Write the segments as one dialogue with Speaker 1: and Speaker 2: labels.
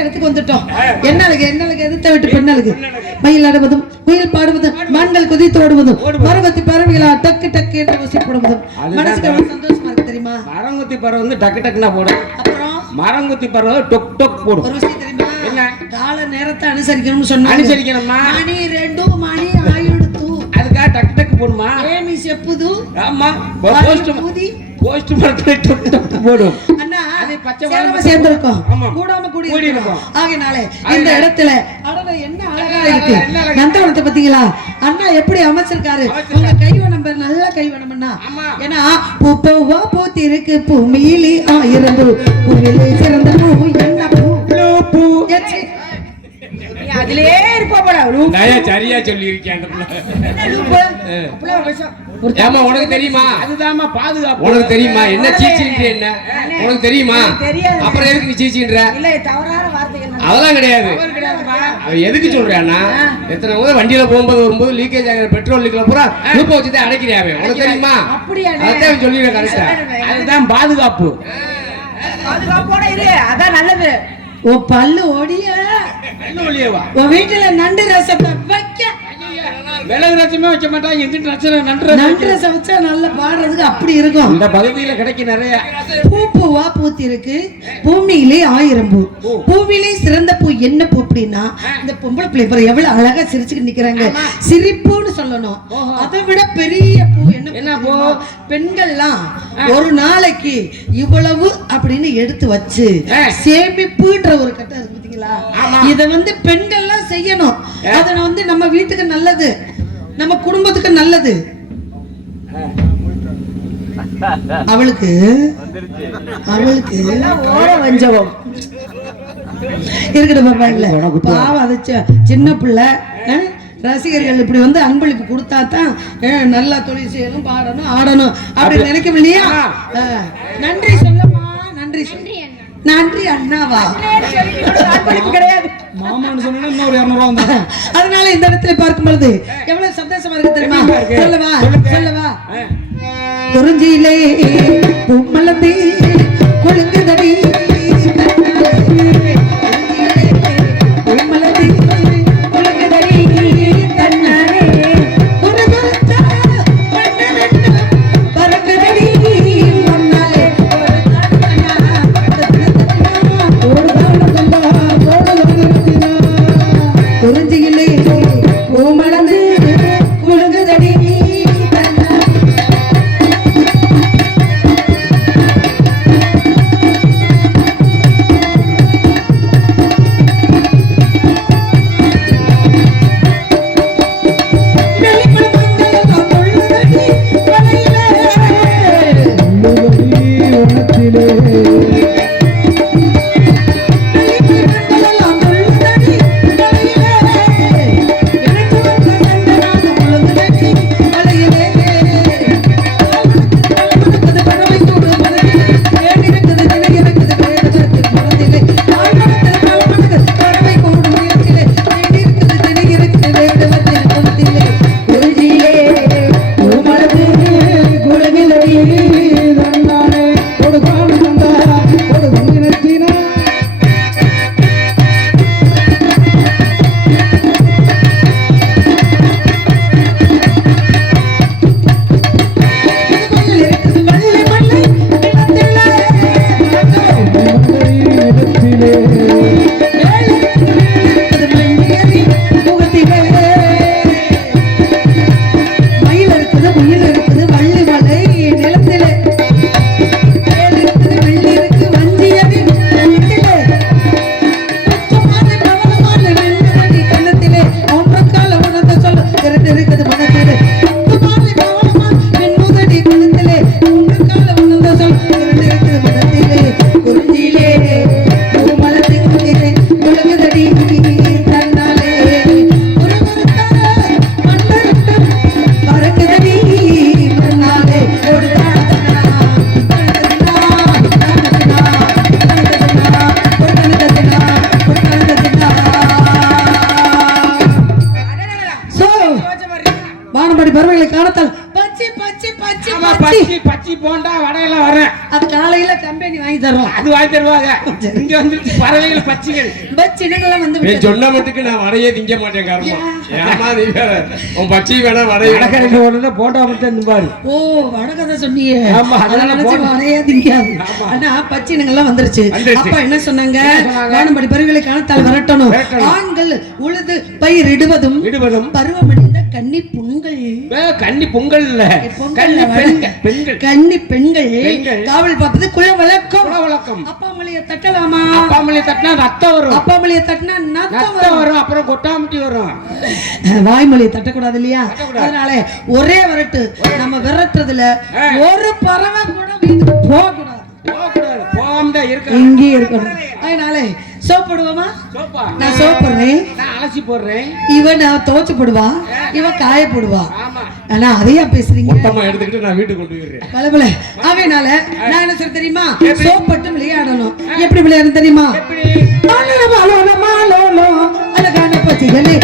Speaker 1: இடத்துக்கு வந்துட்டோம். என்ன அழகு என்ன அழகு எதிர்த்த விட்டு பெண் அழகு மயில் ஆடுவதும். குயில் பாடுவதும் மான்கள் குதித்து ஓடுவதும். பருவத்தி பறவைகளா டக்கு டக்கு என்று ஊசி போடுவதும். மனசுக்கு எவ்வளவு சந்தோஷமா இருக்கு தெரியுமா?
Speaker 2: மரங்குத்தி பறவை வந்து டக்கு டக்குனா போடும்.
Speaker 1: அப்புறம்?
Speaker 2: மரங்குத்தி பறவை டொக் டொக் போடும்.
Speaker 1: ஒரு விஷயம் தெரியுமா?
Speaker 2: என்ன?
Speaker 1: கால நேரத்தை அனுசரிக்கணும்னு சொன்னாங்க.
Speaker 2: அனுசரிக்கணுமா?
Speaker 1: மணி ரெண்டு மணி ஆயிடுத்து
Speaker 2: அதுக்காக டக்கு டக்கு போடுமா?
Speaker 1: ஏமி செப்புது
Speaker 2: ஆமா. போஸ்ட்
Speaker 1: ஊதி.
Speaker 2: போஸ்ட் மரத்துல டொக் டொக் போடும்.
Speaker 1: சேர்ந்திருக்கோம். கூடாம கூடி இருக்கோம் இந்த இடத்துல என்ன அழகா இருக்கு? நந்தவனத்தை பாத்தீங்களா அண்ணா எப்படி அமைச்சிருக்காரு? உங்க கைவனம் நல்ல கைவனம் அண்ணா
Speaker 2: ஆமா.
Speaker 1: ஏன்னா பூ பூவா பூத்தி இருக்கு பூமியிலே ஆயிரம் பூ பூவிலே சிறந்த பூ என்ன பூ?
Speaker 2: பூ.
Speaker 1: ஏச்சி.
Speaker 3: அதுலயே இருப்பா போல.
Speaker 2: நயா சரியா சொல்லி இருக்கேன் ஏமா உனக்கு தெரியுமா? அதுதாம்மா பாதுகாப்பு.
Speaker 4: உனக்கு தெரியுமா? என்ன சீச்சின்ற என்ன? உனக்கு தெரியுமா?
Speaker 3: தெரியாது.
Speaker 4: அப்புறம் எதுக்கு நீ சீச்சின்ற அதெல்லாம் கிடையாது. அவன் எதுக்கு சொல்றான்னா எத்தனை முதல் வண்டியில போகும்போது வரும்போது லீக்கேஜ் ஆகிற பெட்ரோல் லீக்ல பூரா குளுப்ப வச்சு தான் அடைக்கிறாவே உனக்கு தெரியுமா? அதான் சொல்லிடுறேன் கரெக்டா
Speaker 2: அதுதான் பாதுகாப்பு.
Speaker 3: பாதுகாப்போட இரு. அதான் நல்லது.
Speaker 1: ஓ பல்லு ஒடிய. உன் வீட்டுல நண்டு ரசத்தை வைக்க.
Speaker 2: விலகு ரசமே வைக்க மாட்டான் எங்கிட்ட ரசம் நன்று
Speaker 1: நண்டு ரசம் வச்சா நல்லா பாடுறதுக்கு அப்படி இருக்கும்.
Speaker 2: இந்த பகுதியில கிடைக்கும் நிறைய.
Speaker 1: பூ பூவா பூத்தி இருக்கு. பூமியிலே ஆயிரம் பூ. பூவிலே சிறந்த பூ என்ன பூ அப்படின்னா இந்த பொம்பளை பிள்ளை பாரு எவ்வளவு அழகா சிரிச்சுட்டு நிக்கிறாங்க. சிரிப்புன்னு சொல்லணும். அதை விட பெரிய பூ என்ன
Speaker 2: என்ன பூ?
Speaker 1: பெண்கள்லாம் ஒரு நாளைக்கு இவ்வளவு அப்படின்னு எடுத்து வச்சு. சேமிப்புன்ற ஒரு கட்டம் இருக்கு பாத்தீங்களா? இத வந்து பெண்கள்லாம் செய்யணும். அது வந்து நம்ம வீட்டுக்கு நல்லது. நம்ம குடும்பத்துக்கு நல்லது. அவளுக்கு அவளுக்கு
Speaker 3: ஓர வஞ்சவம்
Speaker 1: இருக்கட்டும் பரவாயில்ல பாவம் அது சின்ன பிள்ளை? ரசிகர்கள் இப்படி வந்து அன்பளிப்பு கொடுத்தா தான் நல்லா தொழில் செய்யணும் பாடணும் ஆடணும் அப்படி நினைக்கும் இல்லையா ஆ. நன்றி சொல்லம்மா நன்றி சொல்லு நன்றி அண்ணாவா
Speaker 3: கிடையாது
Speaker 2: மாமான்னு சொன்னா இன்னொரு இரநூறுவா வந்தா.
Speaker 1: அதனால இந்த இடத்துல பார்க்கும் பொழுது எவ்வளவு சந்தோஷமா இருக்கு தெரியுமா? சொல்லவா. சொல்லவா? குறிஞ்சியிலே பூமலந்தே கொழுங்குதடி வானம்படி பறவைகளை காணத்தால் பச்சை பச்சி பச்சி பச்சி
Speaker 2: ஆமா
Speaker 1: பச்சி.
Speaker 2: பச்சி பச்சி போண்டா வடையெல்லாம் வரேன்
Speaker 1: அது காலையில கம்பெனி வாங்கி தரோம்
Speaker 2: அது வாங்கி தருவாங்க. இங்க வந்துருச்சு பறவைகள் பச்சிகள்.
Speaker 1: பச்சி இதெல்லாம் வந்து
Speaker 4: நீ. சொன்ன மட்டுக்கு நான் வடையே திங்க மாட்டேன் காரணமா. ஏமா நீ வேற. உன் பச்சி வேணா வடை
Speaker 2: வடகரைக்கு ஒன்று போண்டா மட்டும் பாரு
Speaker 1: ஓ வடகதை சொன்னியே.
Speaker 2: ஆமா,
Speaker 1: அதை
Speaker 2: அதனால
Speaker 1: வரையே திங்காது. ஆனா பச்சினங்கள்லாம் வந்துருச்சு.
Speaker 4: வந்துருச்சு.
Speaker 1: அப்பா என்ன சொன்னாங்க?
Speaker 2: சொன்னாங்க?
Speaker 1: வானம்படி பருவங்களை காணத்தால் வரட்டணும். ஆண்கள் உழுது பயிரிடுவதும்
Speaker 2: விடுவதும்
Speaker 1: பருவமடைந்த கன்னி
Speaker 2: ஏ, கன்னி பொங்கல் இல்ல. கன்னி பெண்கள் பெண்கள்.
Speaker 1: கன்னி பெண்கள்.
Speaker 2: பெண்கள்.
Speaker 1: காவல் பார்ப்பது குல வழக்கம்
Speaker 2: குல வழக்கம்.
Speaker 1: அப்பா மலைய தட்டலாமா?
Speaker 2: அப்பா மலையை தட்டினா ரத்தம் வரும்.
Speaker 1: அப்பா மலைய தட்டினா
Speaker 2: ரத்தம்
Speaker 1: வரும்.
Speaker 2: அப்புறம் கொட்டாமட்டி வரும்.
Speaker 1: வாய்மொழியை தட்டக்கூடாது இல்லையா. அதனால ஒரே வரட்டு. நம்ம விரட்டுறதுல. ஒரு பறவை கூட வீட்டுக்கு போக கூடாது
Speaker 2: போகக்கூடாது. போகாம தான் இருக்கணும்.
Speaker 1: இங்கே இருக்கணும். அதனால சோப்படுவோமா?
Speaker 2: சோப்பா.
Speaker 1: நான் சோப்படுறேன்.
Speaker 2: நான் அலசி போடுறேன்.
Speaker 1: இவன் நான் துவச்சு போடுவா? இவன் காய போடுவா?
Speaker 2: ஆமா.
Speaker 1: ஆனா அதையா பேசுறீங்க?
Speaker 4: மொத்தமா எடுத்துக்கிட்டு நான் வீட்டுக்கு கொண்டு போயிடுறேன்.
Speaker 1: பலபல அதனால நான் என்ன சொல்ல தெரியுமா? சோப்பட்டு விளையாடணும். எப்படி விளையாடணும் தெரியுமா? அழகான பச்சைகளே,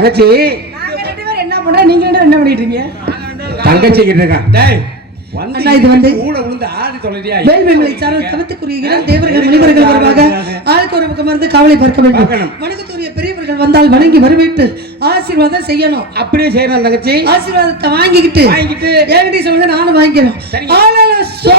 Speaker 2: தங்கச்சி.
Speaker 3: என்ன பண்றோம்? நீங்க என்ன பண்ணிட்டு இருக்கீங்க?
Speaker 4: தங்கச்சி கிட்ட இருக்கான் டேய்
Speaker 1: காவலை பார்க்க வேண்டும். வணக்கத்துரிய பெரியவர்கள் வந்தால் வணங்கி வரவேற்று ஆசீர்வாதம் செய்யணும்.
Speaker 2: அப்படியே செய்யறான் தங்கச்சி.
Speaker 1: ஆசீர்வாதத்தை வாங்கிக்கிட்டு
Speaker 2: வாங்கிட்டு
Speaker 1: சொல்லுங்க நானும் சோ.